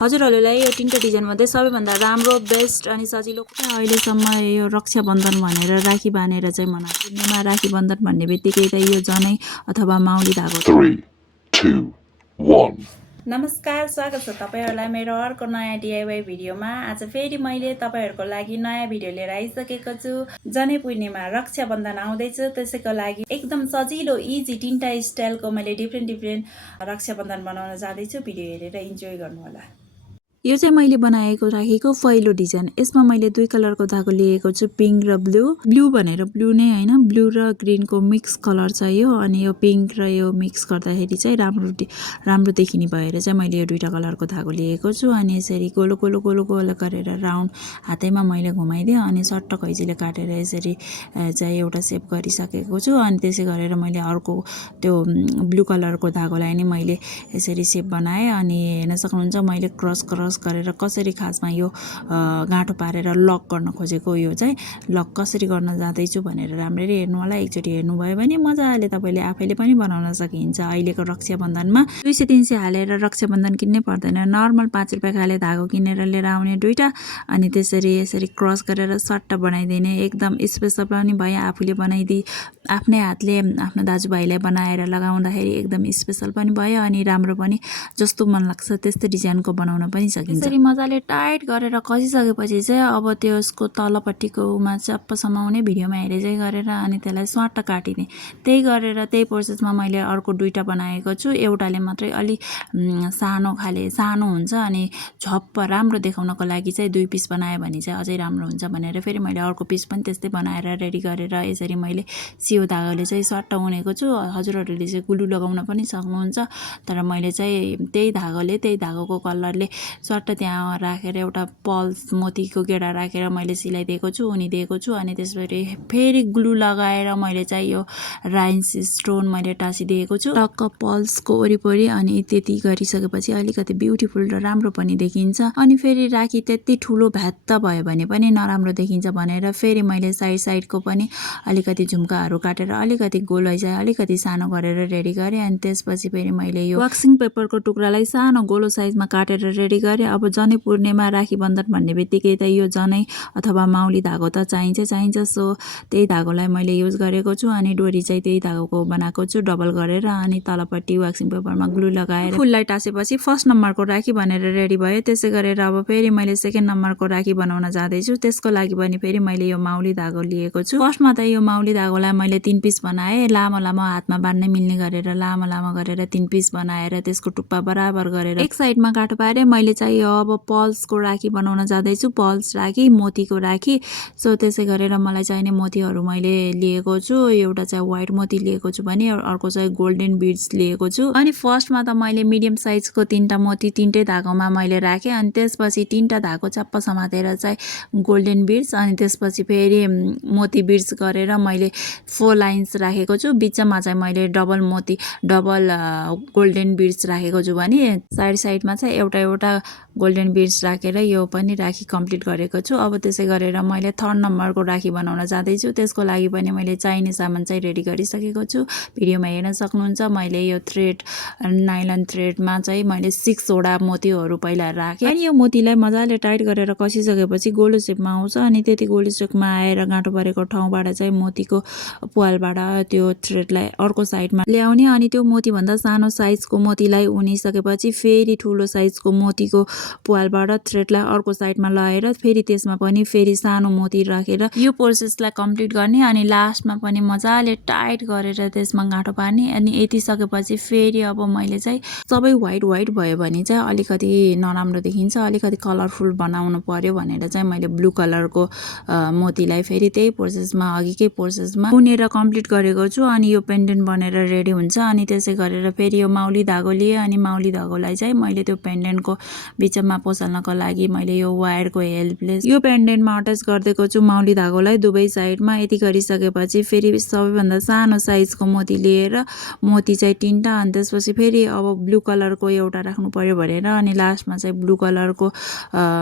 हजुरहरूलाई यो तीनटा डिजाइन मध्ये सबैभन्दा राम्रो बेस्ट अनि सजिलो अहिलेसम्म यो रक्षाबन्धन भनेर राखी बानेर चाहिँ मनाएको पूर्णिमा राखी बन्धन भन्ने बित्तिकै त यो जनै अथवा माउली धागो 3, 2, 1 नमस्कार, स्वागत छ तपाईहरुलाई मेरो अर्को नयाँ DIY भिडियोमा। आज फेरि मैले तपाईहरुको लागि नयाँ भिडियो लिएर आइसकेको छु। जनै पूर्णिमा रक्षाबन्धन आउँदैछ, त्यसैको लागि एकदम सजिलो इजी तीनटा स्टाइलको मैले डिफ्रेन्ट रक्षाबन्धन बनाउन जाँदैछु। भिडियो हेरेर इन्जोय गर्नु होला। यो चाहिँ मैले बनाएको राखीको पहिलो डिजाइन। यसमा मैले दुई कलरको धागो लिएको छु, पिंक र ब्लू भनेर ब्लू नै हैन, ब्लू र ग्रीनको मिक्स कलर छ यो। अनि यो पिंक र यो मिक्स गर्दाखेरि चाहिँ राम्रो देखिने भएर चाहिँ मैले यो दुईटा कलरको धागो लिएको छु। अनि यसरी गोलो गोलो गोलो गोलो गरेर राउन्ड हातैमा मैले घुमाइदिए अनि सट्ट कैचीले काटेर यसरी चाहिँ एउटा शेप गरिसकेको छु। अनि त्यसै गरेर मैले अर्को त्यो ब्लू कलरको धागोलाई नि मैले यसरी शेप बनाए। अनि हेर्न सक्नुहुन्छ मैले क्रस गरेर कसरी खासमा यो गाँठो पारेर लक गर्न खोजेको। यो चाहिँ लक कसरी गर्न जाँदैछु भनेर राम्ररी हेर्नु होला। एकचोटि हेर्नुभयो भने मजाले तपाईले आफैले पनि बनाउन सकिन्छ। अहिलेको रक्षाबन्धनमा 200-300 हालेर रक्षाबन्धन किन्नै पर्दैन। नर्मल 5 रुपैयाँ खाले धागो किनेर लिएर आउने दुईटा, अनि त्यसरी यसरी क्रस गरेर सट्ट बनाइदिने। एकदम स्पेशल पनि भयो आफूले आफ्नै हातले आफ्नो दाजुभाइलाई बनाएर लगाउँदाखेरि एकदम स्पेशल पनि भयो अनि राम्रो पनि, जस्तो मन लाग्छ त्यस्तो डिजाइनको बनाउन पनि सकिन्छ। यसरी मजाले टाइट गरेर कसिसकेपछि चाहिँ अब त्यसको तलपट्टिकोमा चप्प समाउने भिडियोमा हेरे चाहिँ गरेर अनि त्यसलाई स्वाट काटिने। त्यही गरेर त्यही प्रोसेसमा मैले अर्को दुईटा बनाएको छु। एउटाले मात्रै अलि सानो हुन्छ अनि झप्प राम्रो देखाउनको लागि चाहिँ दुई पिस बनायो भने चाहिँ अझै राम्रो हुन्छ भनेर फेरि मैले अर्को पिस पनि त्यस्तै बनाएर रेडी गरेर यसरी मैले सियो धागोले चाहिँ सट्ट उनेको छु। हजुरहरूले चाहिँ गुलु लगाउन पनि सक्नुहुन्छ, तर मैले चाहिँ त्यही धागोको कलरले सट्ट त्यहाँ राखेर एउटा पल्स मोतीको गेडा राखेर मैले सिलाइदिएको छु, उनिदिएको छु। अनि त्यसपछि फेरि ग्लु लगाएर मैले चाहिँ यो राइन्स स्टोन मैले टाँसिदिएको छु टक्क पल्सको वरिपरि। अनि त्यति गरिसकेपछि अलिकति ब्युटिफुल र राम्रो पनि देखिन्छ। अनि फेरि राखी त्यति ठुलो भ्यात्त भयो भने पनि नराम्रो देखिन्छ भनेर फेरि मैले साइडको पनि अलिकति झुम्काहरू काटेर अलिकति गोलै चाहिँ अलिकति सानो गरेर रेडी गरेँ। अनि त्यसपछि फेरि मैले यो वाक्सिङ पेपरको टुक्रालाई सानो गोलो साइजमा काटेर रेडी गरेँ। अब जनै पूर्णिमा राखी बन्धन भन्ने बित्तिकै त यो जनै अथवा माउली धागो त चाहिन्छ। सो त्यही धागोलाई मैले युज गरेको छु। अनि डोरी चाहिँ त्यही धागोको बनाएको छु डबल गरेर। अनि तलपट्टि वाक्सिङ पेपरमा ग्लु लगाएर फुललाई टाँसेपछि फर्स्ट नम्बरको राखी भनेर रेडी भयो। त्यसै गरेर अब फेरि मैले सेकेन्ड नम्बरको राखी बनाउन जाँदैछु। त्यसको लागि पनि फेरि मैले यो माउली धागो लिएको छु। फर्स्टमा त यो माउली धागोलाई मैले 3 पिस बनाएँ, लामो हातमा बाँध्न मिल्ने गरेर लामो गरेर 3 पिस बनाएर त्यसको टुप्पा बराबर गरेर एक साइडमा गाँठो पारेँ। मैले चाहिँ अब पल्सको राखी बनाउन जाँदैछु, पल्स राखी, मोतीको राखी। सो त्यसै गरेर मलाई चाहिने मोतीहरू मैले लिएको छु। एउटा चाहिँ व्हाइट मोती लिएको छु भने अर्को चाहिँ गोल्डन बिड्स लिएको छु। अनि फर्स्टमा त मैले मिडियम साइजको 3टा मोती 3टै धागोमा मैले राखेँ। अनि त्यसपछि 3टा धागो चप्प समातेर चाहिँ गोल्डन बिड्स, अनि त्यसपछि फेरि मोती बिड्स गरेर मैले 4 लाइन्स राखेको छु। बिचमा चाहिँ मैले डबल गोल्डन बिड्स राखेको छु भने साइडमा चाहिँ एउटा गोल्डन बिड्स राखेर यो पनि राखी कम्प्लिट गरेको छु। अब त्यसै गरेर मैले थर्ड नम्बरको राखी बनाउन जाँदैछु। त्यसको लागि पनि मैले चाहिने सामान चाहिँ रेडी गरिसकेको छु। भिडियोमा हेर्न सक्नुहुन्छ। मैले यो नाइलन थ्रेडमा चाहिँ मैले 6 वटा मोतीहरू पहिला राखेँ। अनि यो मोतीलाई मजाले टाइट गरेर कसिसकेपछि गोलो सेपमा आउँछ। अनि त्यति गोलो सेपमा आएर गाँठो परेको ठाउँबाट चाहिँ मोतीको प्वालबाट त्यो थ्रेडलाई अर्को साइडमा ल्याउने। अनि त्यो मोतीभन्दा सानो साइजको मोतीलाई उनिसकेपछि फेरि ठुलो साइजको मोतीको प्वालबाट थ्रेडलाई अर्को साइडमा लगाएर फेरि त्यसमा पनि फेरि सानो मोती राखेर यो प्रोसेसलाई कम्प्लिट गर्ने। अनि लास्टमा पनि मजाले टाइट गरेर त्यसमा गाँठो पार्ने। अनि यति सकेपछि फेरि अब मैले चाहिँ सबै व्हाइट भयो भने चाहिँ अलिकति नराम्रो देखिन्छ, अलिकति कलरफुल बनाउनु पर्यो भनेर चाहिँ मैले ब्लू कलरको मोतीलाई फेरि त्यही प्रोसेसमा अघिकै प्रोसेसमा उनेर कम्प्लिट गरेको छु। अनि यो पेन्डेन्ट बनेर रेडी हुन्छ। अनि त्यसै गरेर फेरि यो माउली धागो लिएँ। अनि माउली धागोलाई चाहिँ मैले त्यो पेन्डेन्टको बिचमा पसल्नको लागि मैले यो वायरको हेल्पले यो पेन्डेन्टमा अट्याच गरिदिएको छु माउली धागोलाई दुवै साइडमा। यति गरिसकेपछि फेरि सबैभन्दा सानो साइजको मोती लिएर मोती चाहिँ 3टा, अनि त्यसपछि फेरि अब ब्लू कलरको एउटा राख्नु पर्यो भनेर अनि लास्टमा चाहिँ ब्लू कलरको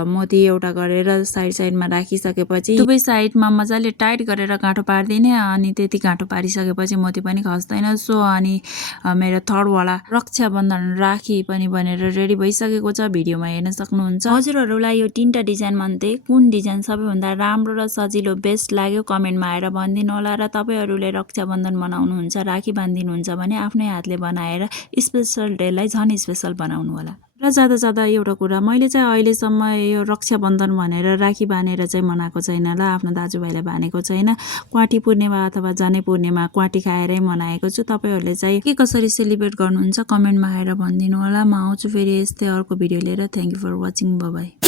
मोती एउटा गरेर साइडमा राखिसकेपछि दुवै साइडमा मजाले टाइट गरेर गाँठो पारिदिने। अनि त्यति गाँठो पारिसकेपछि मोती पनि खस्दैन। सो अनि मेरो थर्ड वाला रक्षाबन्धन राखी पनि बनेर रेडी भइसकेको छ। भिडियोमा भिडियोमा हेर्न सक्नुहुन्छ। हजुरहरूलाई यो 3टा डिजाइन मध्ये कुन डिजाइन सबैभन्दा राम्रो र सजिलो बेस्ट लाग्यो कमेन्टमा आएर भनिदिनु होला। र तपाईहरूले रक्षाबन्धन मनाउनुहुन्छ, राखी बान्दिनुहुन्छ भने आफ्नै हातले बनाएर स्पेशल डेलाई झन् स्पेशल बनाउनु होला। र जाँदा एउटा कुरा, मैले चाहिँ अहिलेसम्म यो रक्षाबन्धन भनेर राखी बानेर चाहिँ मनाएको छैन ल, आफ्नो दाजुभाइलाई बानेको छैन। क्वाटी पूर्णिमा अथवा जनै पूर्णिमा क्वाटी खाएरै मनाएको छु। तपाईहरूले चाहिँ के कसरी सेलिब्रेट गर्नुहुन्छ कमेन्टमा आएर भनिदिनु होला। म आउँछु फेरि यस्तै अर्को भिडियो लिएर। Thank you for watching, bye by.